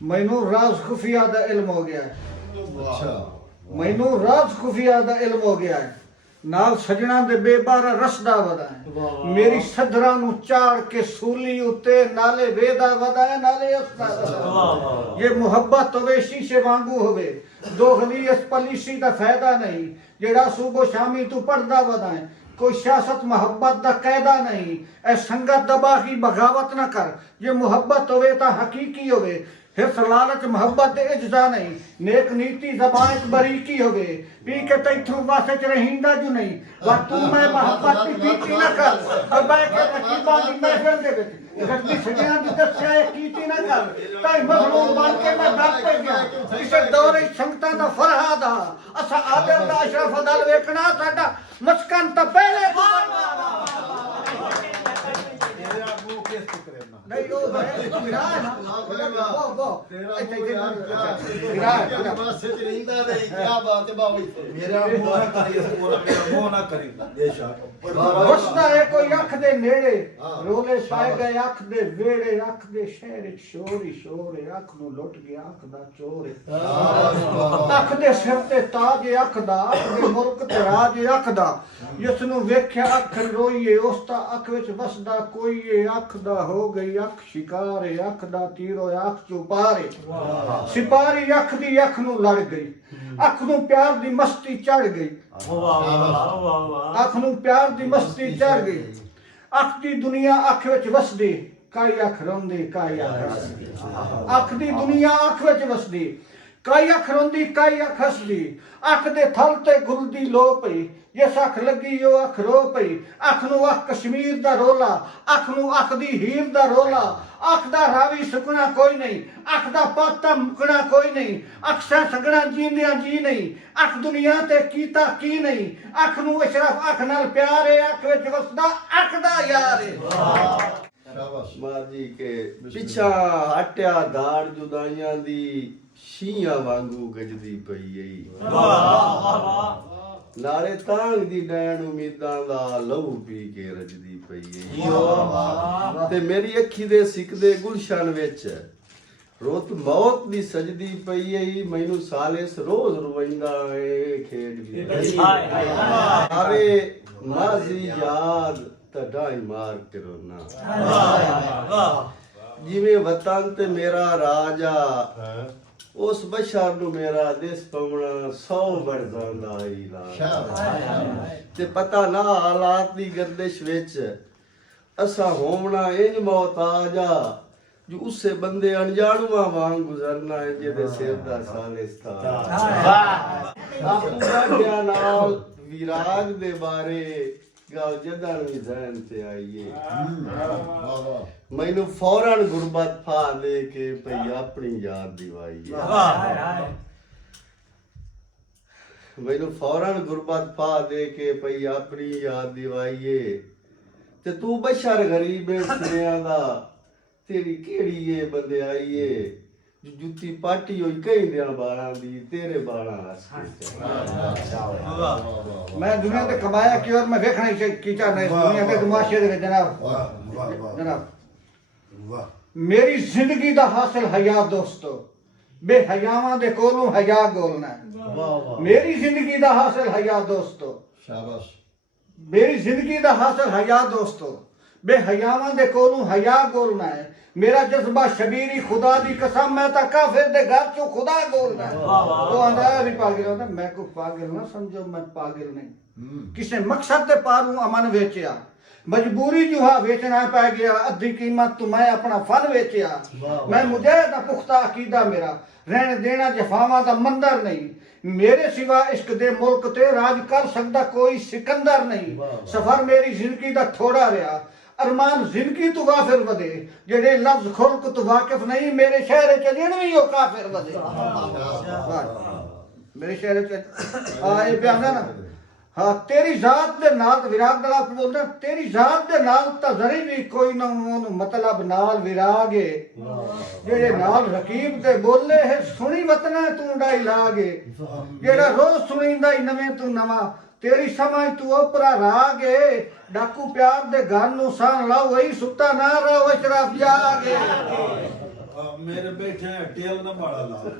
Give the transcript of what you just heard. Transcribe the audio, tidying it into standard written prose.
मैनू राज खुफिया दा इल्म हो गया है। अच्छा मैनू राज खुफिया दा इल्म हो गया है। नाल सजना दे बेबारा रसदा वदा है। मेरी सदरा नू चाड़ के सूली उते नाले वेदा वदा है नाले असदा वदा है। ये मुहब्बत होवे शीशे वांगू होवे दोगली इस पलीसी दा फायदा नहीं जेड़ा सुबह शामी तू पढ़दा वदा है। कोई सियासत मोहब्बत दा कायदा नहीं ए संगत दबा की बगावत ना कर। ये मुहब्बत होवे ता हकीकी होवे हिर्स लालच मोहब्बत दे इज्जा नहीं नेक नीति ज़बान बरीकी होवे पी के तैथू वासे च रहींदा जू नहीं वा तू मैं मोहब्बत दी पीती ना कर और बै के तकीबा दी महफिल दे विच गड्डी सजियां दी दस्या कीती ना कर ताई मखलूक बन के मैं डर पे गया इसे दौरे संगतां दा फरहाद आ असा आदम दा अशरफ दल वेखना साडा मस्कन ता पहले नहीं वो विराज वो मेरा मोह ना करी बेशक वसदा है कोई अख दे नेड़े रोले पाए गए अख दे वेड़े अख दे शहर शोर ही शोर है अख नू लुट गया अख दा चोर है अख दे सिर ते ताज अख दा अख दे मुल्क ते राज अख दा जिस नू वेख्या अख रोईए उस दा अख विच वसदा कोई है अख दा हो गई अख शिकार है अख दा तीरो अख चुपार है सिपारी अख दी अख नू लड़ गई अख नू प्यार दी मस्ती चढ़ गई अख नू प्यार दी मस्ती चढ़ गई अख दी दुनिया अख विच वसदी काई अख रोंदी काई अख हसदी अख दी दुनिया अख विच वसदी काई अख रोंदी काई अख हसदी अख दे थल ते गुलदी लो पई जिस अख लगी ओ अख रो पई अख नू अख कश्मीर दा रोला अख नू अख दी हीर दा रोला अख दा रावी सुकना कोई नहीं अख दा पाता मुकना कोई नहीं अख से सगना जींदियां जी नहीं अख दुनिया ते कीता की नहीं अख नू इशरफ अख नाल प्यार है अख विच वसदा अख दा यार है मां जी के पिछा हटिया धाड़ जुदाइयां दी शीया वांगू गजदी पई नाले तांग दी नैन उम्मीदां दा लहू पी के रजदी पई ते मेरी अखी दे सिकदे गुलशन विच रोत मौत दी सजदी पई मैनू सालिस रोज रवैंदा ए खेड दी आवे माजी याद तड़ाई मार के रोना जिवें वतन ते मेरा राजा उस बशर नू मेरा दिस पवना 100 बढ़ जांदा इला ते पता ना हालात दी गर्दिश विच असा होवना इंज मोहताज आ जो उससे बंदे अनजानुआ वांग गुजरना है जेदे सिर दा सालिस था आपू गड्डिया नाल विराग दे बारे गाल जदन भी जहन ते आईए मैनू फौरन गुरबत फा दे के भई अपनी याद दिवाईए मैनू फौरन गुरबत फा दे के भई अपनी याद दिवाईए ते तू बशर गरीब सुनिया दा तेरी केड़ी ये बंदे आईए जुत्ती पाटी होई कई दिया बालां दी तेरे बालां मैं दुनिया ते कमाया की और मैं वेखना ही कीचा नहीं दुनिया ते तमाशे दे जनाब मेरी जिंदगी दा हासिल हया दोस्तो बेहयावां दे कोलों हया गोलना मेरी जिंदगी दा हासिल हया दोस्तो शाबाश मेरी जिंदगी दा हासिल हया दोस्तो बेहयावां दे कोलों हया गोलना है मेरा जज्बा शबीरी खुदा दी कसम मैं ता काफिर दे घर चो खुदा बोलना तो अंदाजा भी पागल होता मैं को पागल ना समझो मैं पागल नहीं किसे मकसद दे पारू अमन वेचिया मजबूरी जो हा बेचना पै गया अद्धी कीमत तो मैं अपना फन वेचिया मैं मुजाहिद दा पुख्ता अकीदा मेरा रहन देना जफावां दा मंदर नहीं मेरे सिवा इश्क दे मुल्क ते राज कर सकदा कोई सिकंदर नहीं सफर मेरी जिंदगी दा थोड़ा रहा अरमान जिंदगी तू काफिर वदे जेड़े लफ्ज खुल्क तू वाकिफ नहीं मेरे शहर च भी हो काफिर वदे मेरे शहर च आए बयाना ना हाँ तेरी जात दे नाल विराग दला बोलदा तेरी जात दे नाल ता जरी भी कोई ना मतलब नाल विराग है जेड़े नाल रकीब ते बोले है सुनी वतना तू डाई लागे जेड़ा रोज सुनींदा ही नवें तू नवा तेरी समझ तू ओपरा राग है डाकू प्यार दे घर नू सान लाओ वही सुता ना रहो इशराफ जागे ਮੇਰੇ ਬੈਠੇ ਟੇਲ ਨਾ ਮਾੜਾ ਲਾ